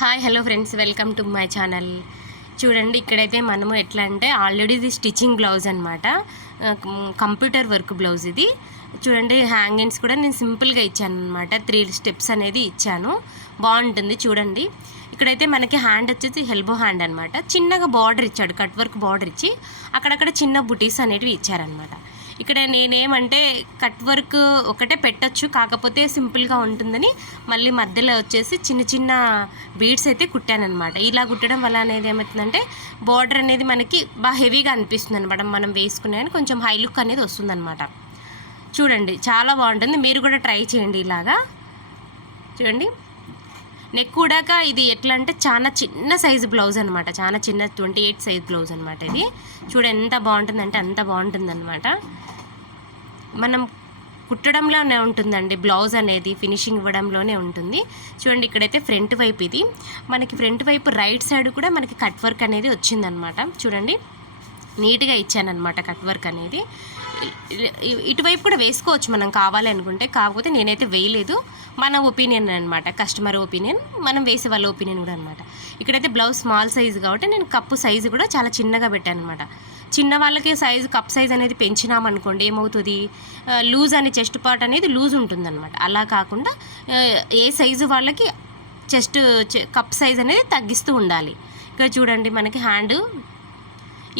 Hi hello friends, welcome to my channel. చూడండి, ఇక్కడైతే మనము ఎట్లా అంటే ఆల్రెడీ ఇది స్టిచ్చింగ్ బ్లౌజ్ అనమాట. కంప్యూటర్ వర్క్ బ్లౌజ్ ఇది. చూడండి, హ్యాంగింగ్స్ కూడా నేను సింపుల్గా ఇచ్చాను అనమాట. 3 స్టెప్స్ అనేది ఇచ్చాను. బాగుంటుంది చూడండి. ఇక్కడైతే మనకి హ్యాండ్ వచ్చేసి ఎల్బో హ్యాండ్ అనమాట. చిన్నగా బార్డర్ ఇచ్చాడు, కట్ వర్క్ బార్డర్ ఇచ్చి అక్కడక్కడ చిన్న బుటీస్ అనేటివి ఇచ్చారనమాట. ఇక్కడ నేనేమంటే కట్ వర్క్ ఒకటే పెట్టచ్చు, కాకపోతే సింపుల్గా ఉంటుందని మళ్ళీ మధ్యలో వచ్చేసి చిన్న చిన్న బీడ్స్ అయితే కుట్టానమాట. ఇలా కుట్టడం వల్ల అనేది ఏమవుతుందంటే బార్డర్ అనేది మనకి బాగా హెవీగా అనిపిస్తుంది అనమాట. మనం వేసుకునే కానీ కొంచెం హై లుక్ అనేది వస్తుందన్నమాట. చూడండి, చాలా బాగుంటుంది. మీరు కూడా ట్రై చేయండి ఇలాగా. చూడండి, నెక్ కూడా ఇది ఎట్లా అంటే చాలా చిన్న సైజు బ్లౌజ్ అనమాట. చాలా చిన్న 28 సైజ్ బ్లౌజ్ అనమాట ఇది. చూడండి ఎంత బాగుంటుందంటే అంత బాగుంటుందన్నమాట. మనం కుట్టడంలోనే ఉంటుందండి బ్లౌజ్ అనేది, ఫినిషింగ్ ఇవ్వడంలోనే ఉంటుంది. చూడండి, ఇక్కడైతే ఫ్రంట్ వైపు ఇది మనకి ఫ్రంట్ వైపు రైట్ సైడ్ కూడా మనకి కట్ వర్క్ అనేది వచ్చిందనమాట. చూడండి, నీట్గా ఇచ్చానమాట కట్ వర్క్ అనేది. ఇటువైపు కూడా వేసుకోవచ్చు మనం కావాలి అనుకుంటే, కాకపోతే నేనైతే వేయలేదు. మన ఒపీనియన్ అనమాట, కస్టమర్ ఒపీనియన్, మనం వేసే వాళ్ళ ఒపీనియన్ కూడా అనమాట. ఇక్కడైతే బ్లౌజ్ స్మాల్ సైజు కాబట్టి నేను కప్పు సైజు కూడా చాలా చిన్నగా పెట్టాను అనమాట. చిన్న వాళ్ళకి సైజు కప్ సైజ్ అనేది పెంచినామనుకోండి ఏమవుతుంది, లూజ్ అని చెస్ట్ పార్ట్ అనేది లూజ్ ఉంటుందన్నమాట. అలా కాకుండా ఏ సైజు వాళ్ళకి చెస్ట్ కప్ సైజ్ అనేది తగ్గిస్తూ ఉండాలి. ఇక్కడ చూడండి, మనకి హ్యాండ్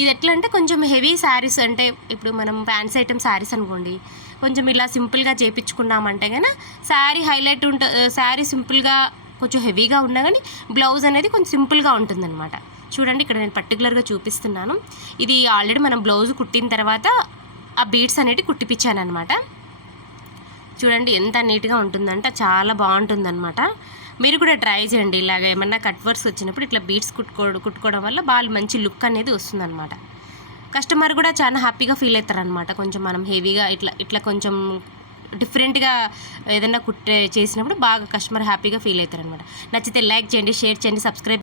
ఇది ఎట్లా అంటే కొంచెం హెవీ శారీస్, అంటే ఇప్పుడు మనం ఫ్యాన్సీ ఐటమ్ శారీస్ అనుకోండి, కొంచెం ఇలా సింపుల్గా చేయించుకున్నామంటే కానీ శారీ హైలైట్ శారీ సింపుల్గా కొంచెం హెవీగా ఉన్నా కానీ బ్లౌజ్ అనేది కొంచెం సింపుల్గా ఉంటుందన్నమాట. చూడండి, ఇక్కడ నేను పర్టికులర్గా చూపిస్తున్నాను. ఇది ఆల్రెడీ మనం బ్లౌజ్ కుట్టిన తర్వాత ఆ బీడ్స్ అనేవి కుట్టిపించాను అనమాట. చూడండి ఎంత నీట్గా ఉంటుందంటే చాలా బాగుంటుందన్నమాట. మీరు కూడా ట్రై చేయండి. ఇలాగ ఏమన్నా కట్ వర్క్స్ వచ్చినప్పుడు ఇట్లా బీడ్స్ కుట్టుకోవడం వల్ల బాగా మంచి లుక్ అనేది వస్తుందన్నమాట. కస్టమర్ కూడా చాలా హ్యాపీగా ఫీల్ అవుతారనమాట. కొంచెం మనం హెవీగా ఇట్లా కొంచెం డిఫరెంట్గా ఏదైనా చేసినప్పుడు బాగా కస్టమర్ హ్యాపీగా ఫీల్ అవుతారనమాట. నచ్చితే లైక్ చేయండి, షేర్ చేయండి, సబ్స్క్రైబ్